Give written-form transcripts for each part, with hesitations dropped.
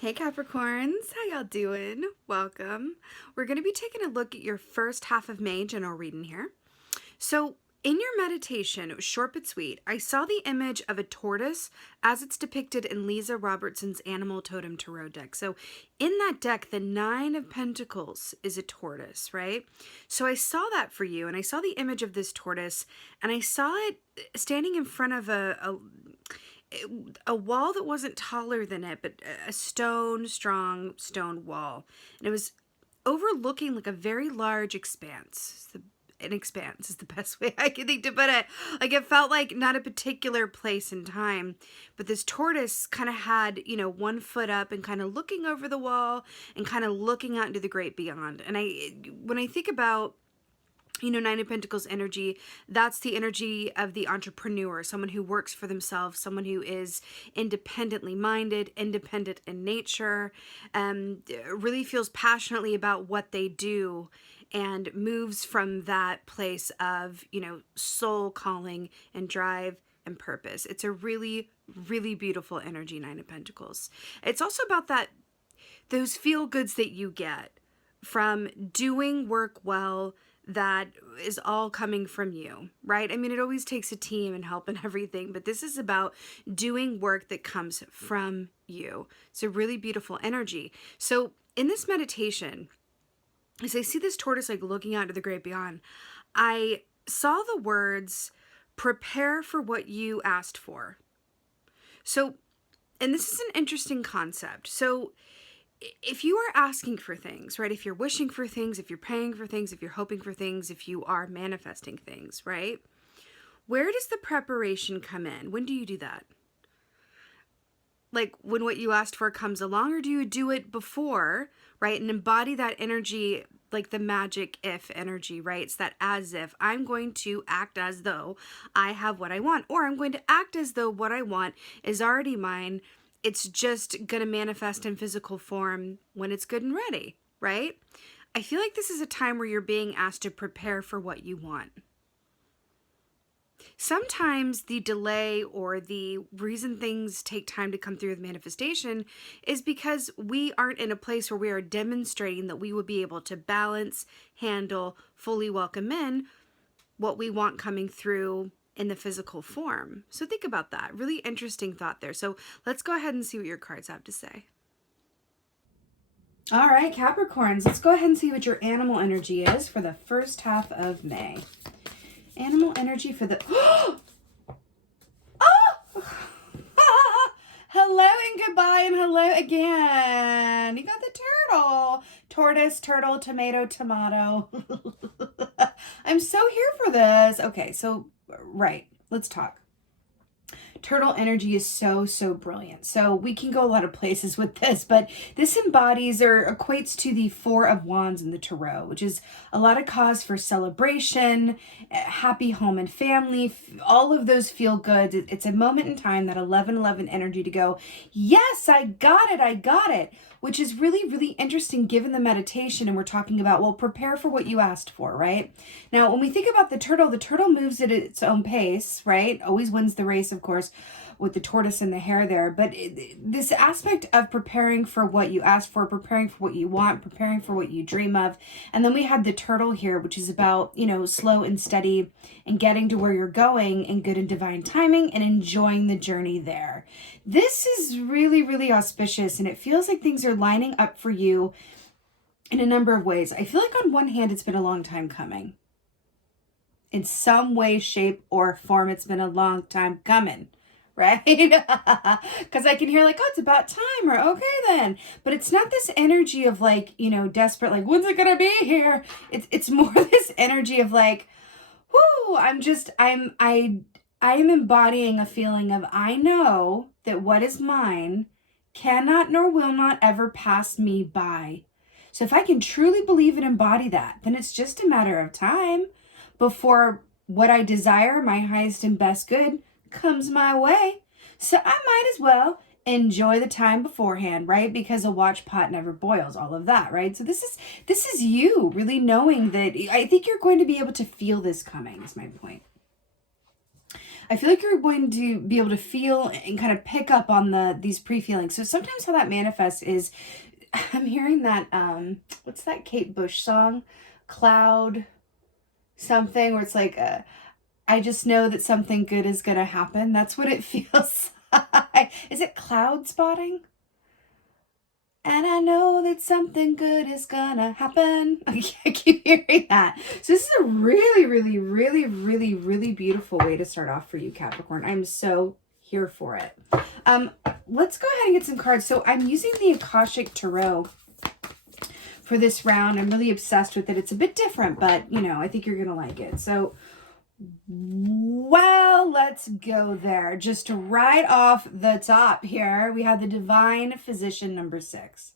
Hey Capricorns, how y'all doing? Welcome. We're going to be taking a look at your first half of May general reading here. So in your meditation, it was short but sweet, I saw the image of a tortoise as it's depicted in Leeza Robertson's Animal Totem Tarot deck. So in that deck, the Nine of Pentacles is a tortoise, right? So I saw that for you, and I saw the image of this tortoise, and I saw it standing in front of a wall that wasn't taller than it, but a strong stone wall. And it was overlooking like a very large expanse. An expanse is the best way I can think to put it. Like it felt like not a particular place in time, but this tortoise kind of had, one foot up and kind of looking over the wall and kind of looking out into the great beyond. And when I think about Nine of Pentacles energy, that's the energy of the entrepreneur, someone who works for themselves, someone who is independently minded, independent in nature, really feels passionately about what they do and moves from that place of, soul calling and drive and purpose. It's a really, really beautiful energy, Nine of Pentacles. It's also about those feel goods that you get from doing work well, that is all coming from you, right? I mean, it always takes a team and help and everything, but this is about doing work that comes from you. It's a really beautiful energy. So in this meditation, as I see this tortoise like looking out to the great beyond, I saw the words, prepare for what you asked for. So, and this is an interesting concept. So if you are asking for things, right? If you're wishing for things, if you're praying for things, if you're hoping for things, if you are manifesting things, right? Where does the preparation come in? When do you do that? Like when what you asked for comes along, or do you do it before, right? And embody that energy, like the magic if energy, right? It's that as if I'm going to act as though I have what I want, or I'm going to act as though what I want is already mine. It's just going to manifest in physical form when it's good and ready, right? I feel like this is a time where you're being asked to prepare for what you want. Sometimes the delay or the reason things take time to come through with manifestation is because we aren't in a place where we are demonstrating that we will be able to balance, handle, fully welcome in what we want coming through in the physical form. So think about that. Really interesting thought there. So let's go ahead and see what your cards have to say. All right, Capricorns, let's go ahead and see what your animal energy is for the first half of May. Animal energy for the... Oh! Hello and goodbye and hello again. You got the turtle. Tortoise, turtle, tomato, tomato. I'm so here for this. Okay, so, right, let's talk. Turtle energy is so brilliant. So we can go a lot of places with this, but this embodies or equates to the Four of Wands in the Tarot, which is a lot of cause for celebration, happy home and family, all of those feel good. It's a moment in time, that 11-11 energy to go, yes, I got it, which is really, really interesting given the meditation. And we're talking about, well, prepare for what you asked for, right? Now, when we think about the turtle moves at its own pace, right? Always wins the race, of course, with the tortoise and the hare there. But this aspect of preparing for what you asked for, preparing for what you want, preparing for what you dream of. And then we had the turtle here, which is about, slow and steady and getting to where you're going in good and divine timing and enjoying the journey there. This is really, really auspicious, and it feels like things are lining up for you in a number of ways. I feel like on one hand, it's been a long time coming. In some way, shape, or form, it's been a long time coming, right? Because I can hear like, oh, it's about time, or okay then. But it's not this energy of like, desperate, like, when's it gonna be here? It's more this energy of like, whoo, I am embodying a feeling of, I know that what is mine cannot nor will not ever pass me by. So if I can truly believe and embody that, then it's just a matter of time before what I desire, my highest and best good, comes my way. So I might as well enjoy the time beforehand, right? Because a watch pot never boils, all of that, right? So this is you really knowing that. I think you're going to be able to feel this coming, is my point. I feel like you're going to be able to feel and kind of pick up on these pre-feelings. So sometimes how that manifests is, I'm hearing that, what's that Kate Bush song? Cloud something, where it's like, I just know that something good is going to happen. That's what it feels like. Is it cloud spotting? And I know that something good is gonna happen. I keep hearing that. So this is a really, really, really, really, really beautiful way to start off for you, Capricorn. I'm so here for it. Let's go ahead and get some cards. So I'm using the Akashic Tarot for this round. I'm really obsessed with it. It's a bit different, but, you know, I think you're gonna like it. So, well, let's go there. Just right off the top here, we have the Divine Physician number 6.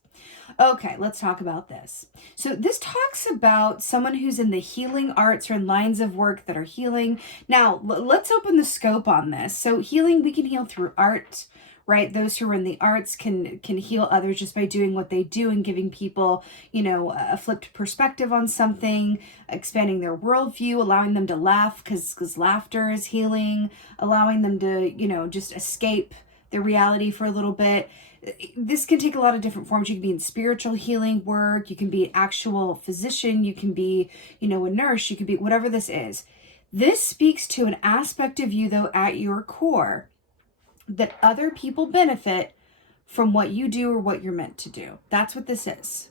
Okay, let's talk about this. So this talks about someone who's in the healing arts or in lines of work that are healing. Now, let's open the scope on this. So healing, we can heal through art, right? Those who are in the arts can heal others just by doing what they do and giving people, you know, a flipped perspective on something, expanding their worldview, allowing them to laugh because laughter is healing, allowing them to, you know, just escape their reality for a little bit. This can take a lot of different forms. You can be in spiritual healing work. You can be an actual physician. You can be, you know, a nurse. You can be whatever this is. This speaks to an aspect of you, though, at your core, that other people benefit from what you do or what you're meant to do. That's what this is.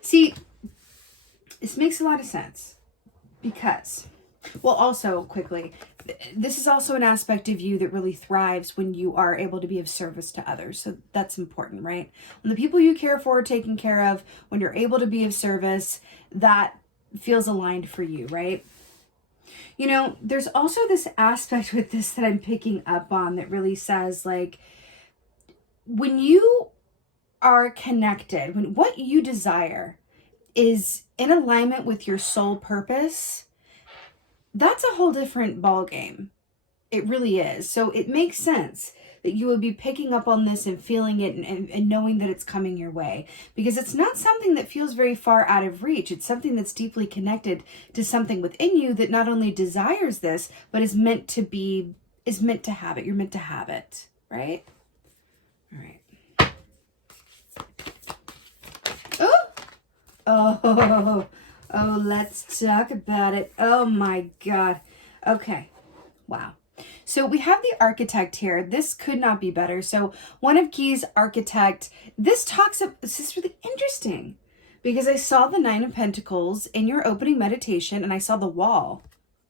See, this makes a lot of sense because, well, also quickly, this is also an aspect of you that really thrives when you are able to be of service to others. So that's important, right? When the people you care for are taken care of, when you're able to be of service, that feels aligned for you, right? You know, there's also this aspect with this that I'm picking up on that really says, like, when you are connected, when what you desire is in alignment with your soul purpose, that's a whole different ballgame. It really is. So it makes sense that you would be picking up on this and feeling it and knowing that it's coming your way, because it's not something that feels very far out of reach. It's something that's deeply connected to something within you that not only desires this, but is meant to have it. You're meant to have it, right? All right. Oh, let's talk about it. Oh my God. Okay. Wow. So we have the Architect here. This could not be better. So one of Keys, Architect. This is really interesting because I saw the 9 of Pentacles in your opening meditation and I saw the wall.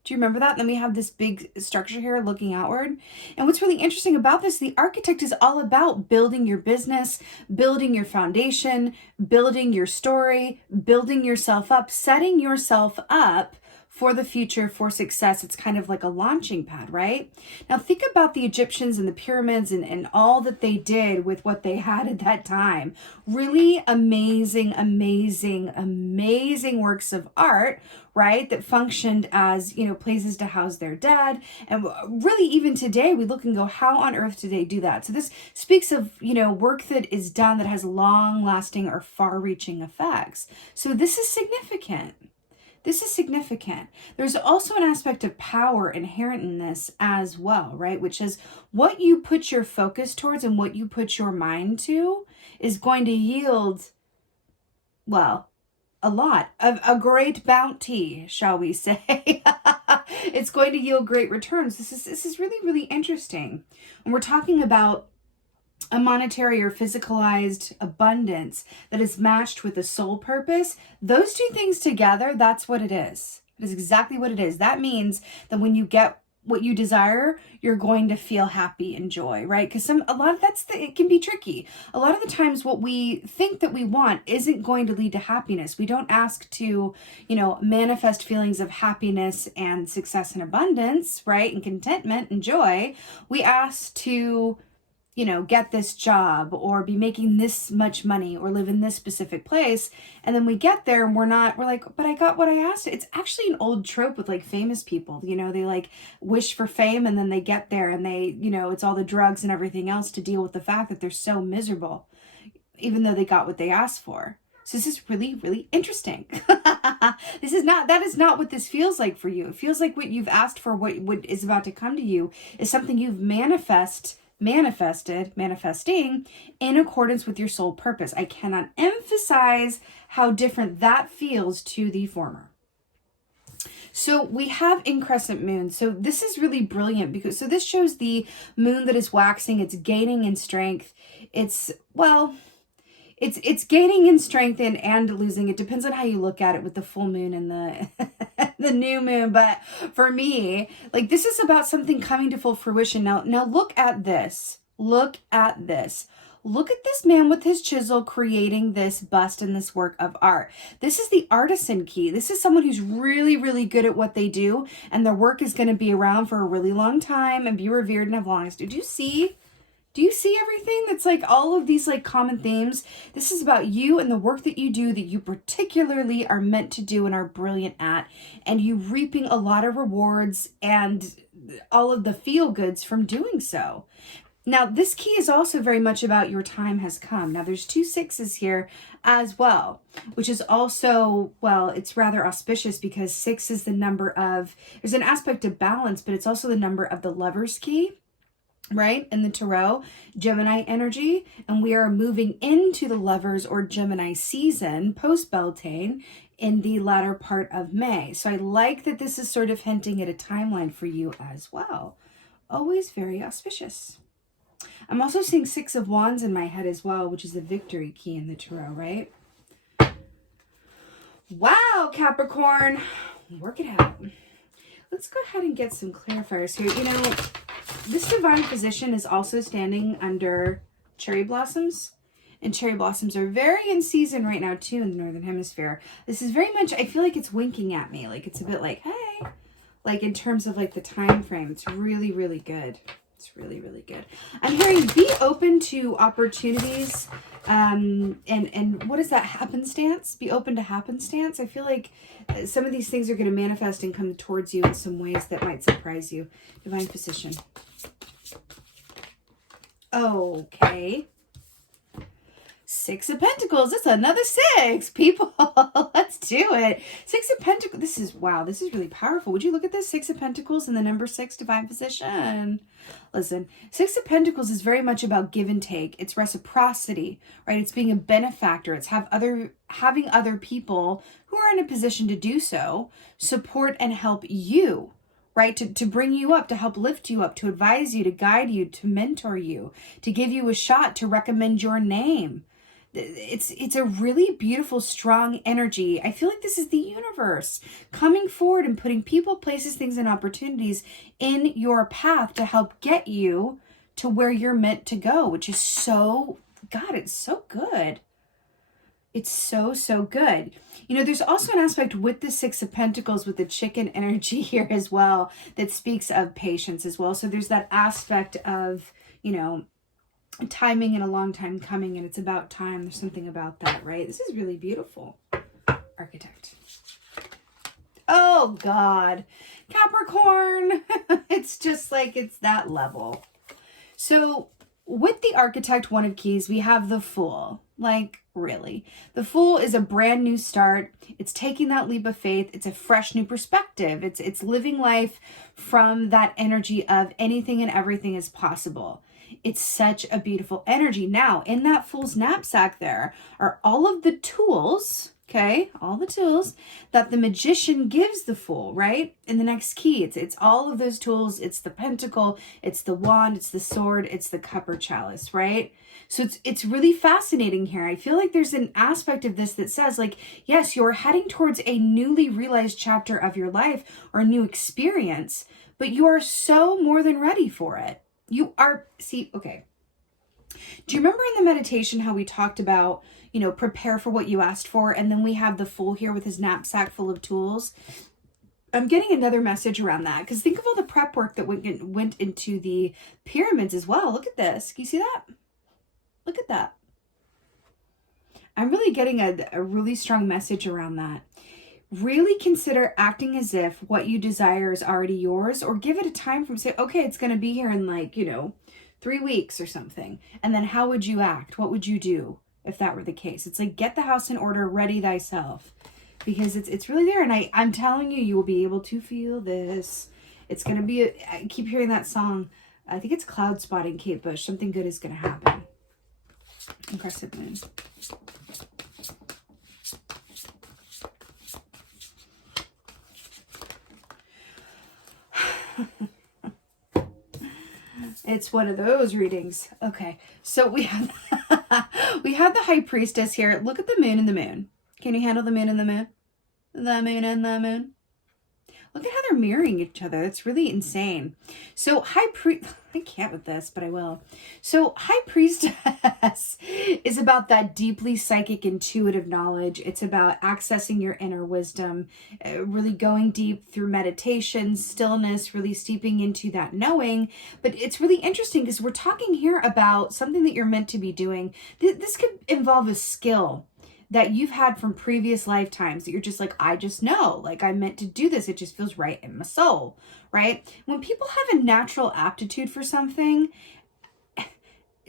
Do you remember that? Then we have this big structure here looking outward. And what's really interesting about this, the Architect is all about building your business, building your foundation, building your story, building yourself up, setting yourself up for the future, for success. It's kind of like a launching pad, right? Now think about the Egyptians and the pyramids and all that they did with what they had at that time. Really amazing, amazing, amazing works of art, right? That functioned as, you know, places to house their dead. And really even today we look and go, how on earth did they do that? So this speaks of, you know, work that is done that has long lasting or far reaching effects. So this is significant. This is significant. There's also an aspect of power inherent in this as well, right? Which is what you put your focus towards and what you put your mind to is going to yield, well, a lot of a great bounty, shall we say. It's going to yield great returns. This is really, really interesting. And we're talking about a monetary or physicalized abundance that is matched with a soul purpose. Those two things together, that's what it is. It is exactly what it is. That means that when you get what you desire, you're going to feel happy and joy, right? Because it can be tricky. A lot of the times what we think that we want isn't going to lead to happiness. We don't ask to, you know, manifest feelings of happiness and success and abundance, right? And contentment and joy. We ask to, you know, get this job or be making this much money or live in this specific place. And then we get there and we're like, but I got what I asked. It's actually an old trope with like famous people, you know, they like wish for fame and then they get there and they, you know, it's all the drugs and everything else to deal with the fact that they're so miserable, even though they got what they asked for. So this is really, really interesting. That is not what this feels like for you. It feels like what you've asked for, what is about to come to you is something you've manifesting in accordance with your soul purpose. I cannot emphasize how different that feels to the former. So we have in crescent moon. So this is really brilliant because, so this shows the moon that is waxing. It's gaining in strength. It's gaining in strength and losing. It depends on how you look at it with the full moon and the the new moon. But for me, like, this is about something coming to full fruition. Now look at this. Look at this. Look at this man with his chisel creating this bust and this work of art. This is the artisan key. This is someone who's really, really good at what they do, and their work is going to be around for a really long time and be revered and have long. Do you see everything that's like all of these like common themes? This is about you and the work that you do that you particularly are meant to do and are brilliant at, and you reaping a lot of rewards and all of the feel goods from doing so. Now, this key is also very much about your time has come. Now, there's 2 6s here as well, which is also, well, it's rather auspicious because 6 is the number of, there's an aspect of balance, but it's also the number of the Lover's key, right? In the Tarot, Gemini energy. And we are moving into the Lovers or Gemini season post-Beltane in the latter part of May. So I like that this is sort of hinting at a timeline for you as well. Always very auspicious. I'm also seeing 6 of Wands in my head as well, which is the victory key in the Tarot, right? Wow, Capricorn. Work it out. Let's go ahead and get some clarifiers here. You know, this divine position is also standing under cherry blossoms. And cherry blossoms are very in season right now, too, in the Northern Hemisphere. This is very much, I feel like it's winking at me. Like, it's a bit like, hey. Like, in terms of, like, the time frame. It's really, really good. It's really, really good. I'm hearing be open to opportunities. And what is that? Happenstance? Be open to happenstance. I feel like some of these things are going to manifest and come towards you in some ways that might surprise you. Divine position. Okay. 6 of Pentacles. That's another 6. People, let's do it. 6 of Pentacles. This is, wow, this is really powerful. Would you look at this? 6 of Pentacles and the number 6, divine position. Listen, 6 of Pentacles is very much about give and take. It's reciprocity, right? It's being a benefactor. It's having other people who are in a position to do so support and help you, right? To bring you up, to help lift you up, to advise you, to guide you, to mentor you, to give you a shot, to recommend your name. It's a really beautiful, strong energy. I feel like this is the universe coming forward and putting people, places, things, and opportunities in your path to help get you to where you're meant to go, which is so, God, it's so good. It's so, so good. You know, there's also an aspect with the 6 of Pentacles with the chicken energy here as well that speaks of patience as well. So there's that aspect of, you know, timing and a long time coming, and it's about time. There's something about that, right? This is really beautiful. Architect. Oh, God. Capricorn. It's just like, it's that level. So with the Architect, 1 of Keys, we have the Fool. Like, really. The Fool is a brand new start. It's taking that leap of faith. It's a fresh new perspective. It's living life from that energy of anything and everything is possible. It's such a beautiful energy. Now, in that Fool's knapsack there are all of the tools, okay? All the tools that the Magician gives the Fool, right? In the next key, it's all of those tools. It's the pentacle, it's the wand, it's the sword, it's the cup or chalice, right? So it's really fascinating here. I feel like there's an aspect of this that says, like, yes, you're heading towards a newly realized chapter of your life or a new experience, but you are so more than ready for it. You are, see, okay. Do you remember in the meditation how we talked about, you know, prepare for what you asked for? And then we have the Fool here with his knapsack full of tools. I'm getting another message around that because think of all the prep work that went into the pyramids as well. Look at this. Can you see that? Look at that. I'm really getting a really strong message around that. Really consider acting as if what you desire is already yours, or give it a time frame. Say, okay, it's going to be here in, like, you know, 3 weeks or something. And then how would you act? What would you do? if that were the case. It's like, get the house in order, ready thyself. Because it's really there. And I'm telling you, you will be able to feel this. It's going to be, I keep hearing that song. I think it's Cloud Spotting, Kate Bush. Something good is going to happen. And Crescent Moon. It's one of those readings. Okay, so we have we have the High Priestess here. Look at the moon and the moon. Can you handle the moon and the moon? The moon and the moon. Look at how they're mirroring each other. It's really insane. So I can't with this, but I will. So High Priestess is about that deeply psychic, intuitive knowledge. It's about accessing your inner wisdom, really going deep through meditation, stillness, really steeping into that knowing. But it's really interesting because we're talking here about something that you're meant to be doing. This could involve a skill that you've had from previous lifetimes that you're just like, I just know, like I'm meant to do this. It just feels right in my soul, right? When people have a natural aptitude for something,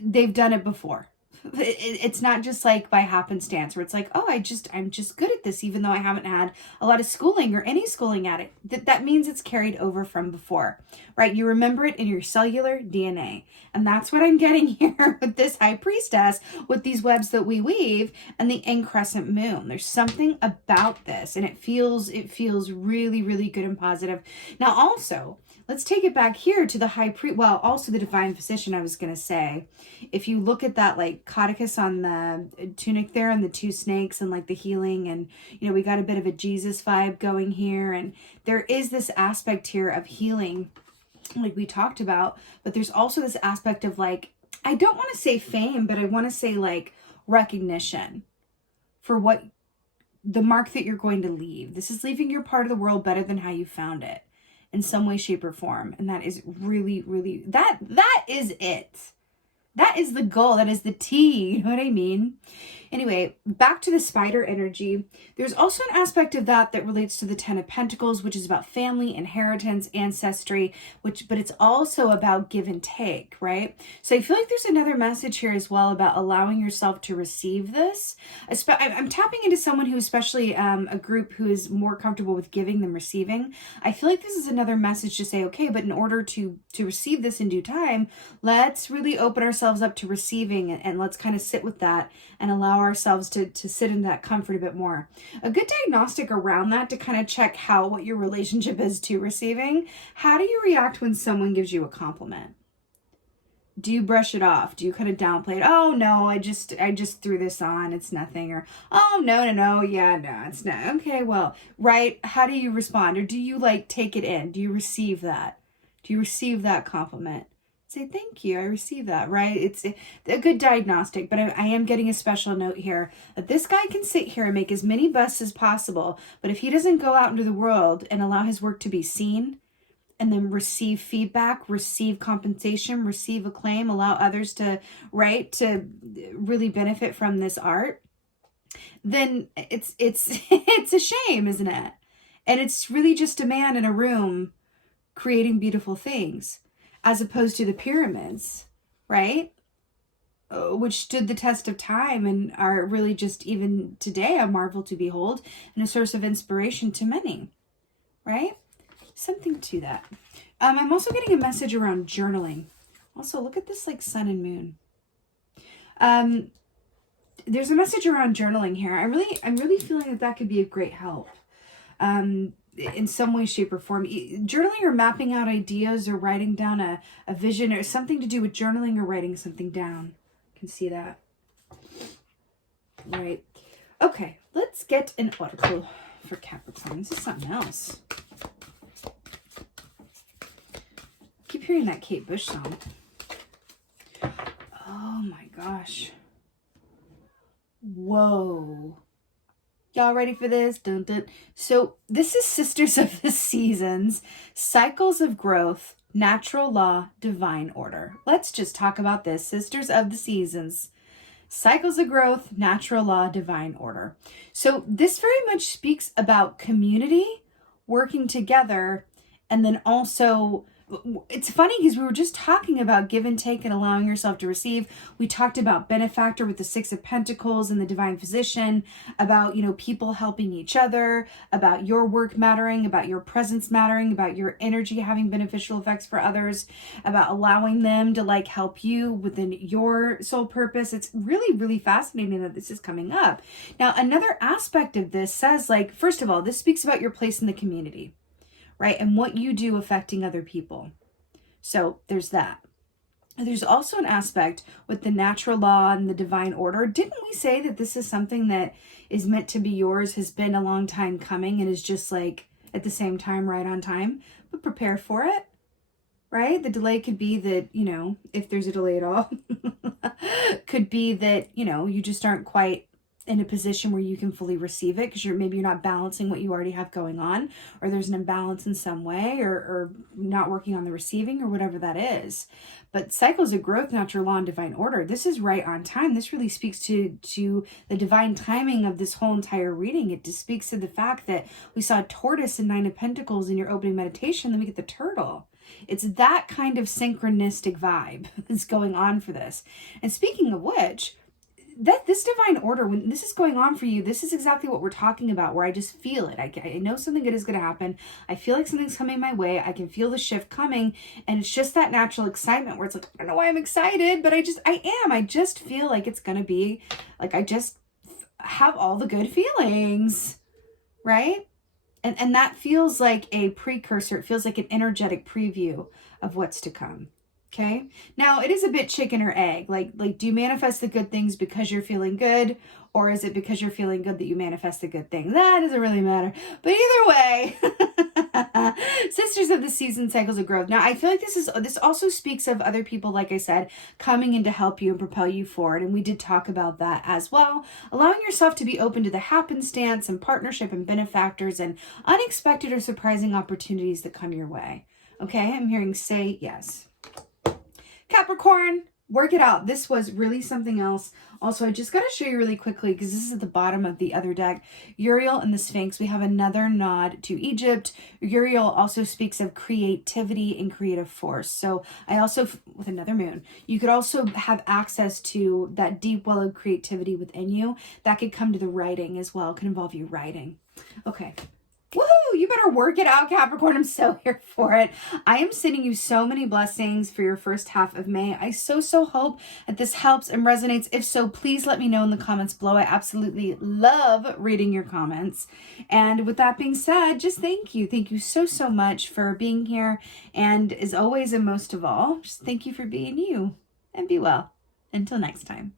they've done it before. It's not just like by happenstance where it's like, oh, I'm just good at this, even though I haven't had a lot of schooling or any schooling at it. That means it's carried over from before, right? You remember it in your cellular DNA. And that's what I'm getting here with this High Priestess, with these webs that we weave and the increscent moon. There's something about this, and it feels really, really good and positive. Now, also, let's take it back here to the High Priest. Well, also the Divine Physician, I was going to say. If you look at that, like, codicus on the tunic there and the two snakes and, like, the healing, and, you know, we got a bit of a Jesus vibe going here. And there is this aspect here of healing, like we talked about. But there's also this aspect of, like, I don't want to say fame, but I want to say, like, recognition for what the mark that you're going to leave. This is leaving your part of the world better than how you found it, in some way, shape, or form. And that is really, really, that is it. That is the goal. That is the T. You know what I mean? Anyway, back to the spider energy. There's also an aspect of that relates to the Ten of Pentacles, which is about family, inheritance, ancestry, but it's also about give and take, right? So I feel like there's another message here as well about allowing yourself to receive this. I'm tapping into someone who, especially a group who is more comfortable with giving than receiving. I feel like this is another message to say, okay, but in order to receive this in due time, let's really open ourselves up to receiving, and let's kind of sit with that and allow ourselves to sit in that comfort a bit more. A good diagnostic around that to kind of check what your relationship is to receiving. How do you react when someone gives you a compliment? Do you brush it off? Do you kind of downplay it? Oh no, I just threw this on, it's nothing. Or, oh no, yeah, no, it's not. Okay, well, right, how do you respond? Or do you, like, take it in? Do you receive that? Do you receive that compliment? Say, thank you, I received that, right? It's a good diagnostic, but I am getting a special note here that this guy can sit here and make as many busts as possible, but if he doesn't go out into the world and allow his work to be seen, and then receive feedback, receive compensation, receive acclaim, allow others to really benefit from this art, then it's it's a shame, isn't it? And it's really just a man in a room creating beautiful things, as opposed to the pyramids, right? Which stood the test of time and are really just even today a marvel to behold and a source of inspiration to many, right? Something to that. I'm also getting a message around journaling. Also, look at this, like, sun and moon. There's a message around journaling here. I'm really feeling that could be of great help. In some way, shape, or form. Journaling or mapping out ideas or writing down a vision, or something to do with journaling or writing something down. You can see that. Right. Okay, let's get an oracle for Capricorn. This is something else. I keep hearing that Kate Bush song. Oh my gosh. Whoa. Y'all ready for this? Dun, dun. So this is Sisters of the Seasons, Cycles of Growth, Natural Law, Divine Order. Let's just talk about this. Sisters of the Seasons, Cycles of Growth, Natural Law, Divine Order. So this very much speaks about community, working together, and then also It's funny because we were just talking about give and take and allowing yourself to receive. We talked about benefactor with the Six of Pentacles and the Divine Physician, about, people helping each other, about your work mattering, about your presence mattering, about your energy having beneficial effects for others, about allowing them to help you within your soul purpose. It's really, really fascinating that this is coming up. Now, another aspect of this says, first of all, this speaks about your place in the community, right? And what you do affecting other people. So there's that. There's also an aspect with the natural law and the divine order. Didn't we say that this is something that is meant to be yours, has been a long time coming, and is just at the same time right on time? But prepare for it, right? The delay could be that, if there's a delay at all, could be that, you just aren't quite in a position where you can fully receive it because maybe you're not balancing what you already have going on, or there's an imbalance in some way, or not working on the receiving, or whatever that is. But cycles of growth, natural law, and divine order, this is right on time. This really speaks to the divine timing of this whole entire reading. It just speaks to the fact that we saw a tortoise and Nine of Pentacles in your opening meditation, then we get the turtle. It's that kind of synchronistic vibe that's going on for this. And speaking of which, that this divine order, when this is going on for you, this is exactly what we're talking about, where I just feel it. I know something good is going to happen. I feel like something's coming my way. I can feel the shift coming, and it's just that natural excitement where it's I don't know why I'm excited, but I am. I just feel like it's going to be, I just have all the good feelings, right? And that feels like a precursor. It feels like an energetic preview of what's to come. Okay. Now it is a bit chicken or egg. Do you manifest the good things because you're feeling good, or is it because you're feeling good that you manifest the good things? That doesn't really matter. But either way, sisters of the season, cycles of growth. Now I feel like this also speaks of other people, like I said, coming in to help you and propel you forward. And we did talk about that as well. Allowing yourself to be open to the happenstance and partnership and benefactors and unexpected or surprising opportunities that come your way. Okay. I'm hearing say yes. Capricorn, work it out. This was really something else. Also, I just got to show you really quickly, because this is at the bottom of the other deck, Uriel and the Sphinx. We have another nod to Egypt. Uriel also speaks of creativity and creative force. So I also, with another moon, you could also have access to that deep well of creativity within you. That could come to the writing as well. It could involve you writing. Okay. Woohoo! You better work it out, Capricorn. I'm so here for it. I am sending you so many blessings for your first half of May. I so hope that this helps and resonates. If so, please let me know in the comments below. I absolutely love reading your comments. And with that being said, just thank you. Thank you so much for being here. And as always, and most of all, just thank you for being you. And be well. Until next time.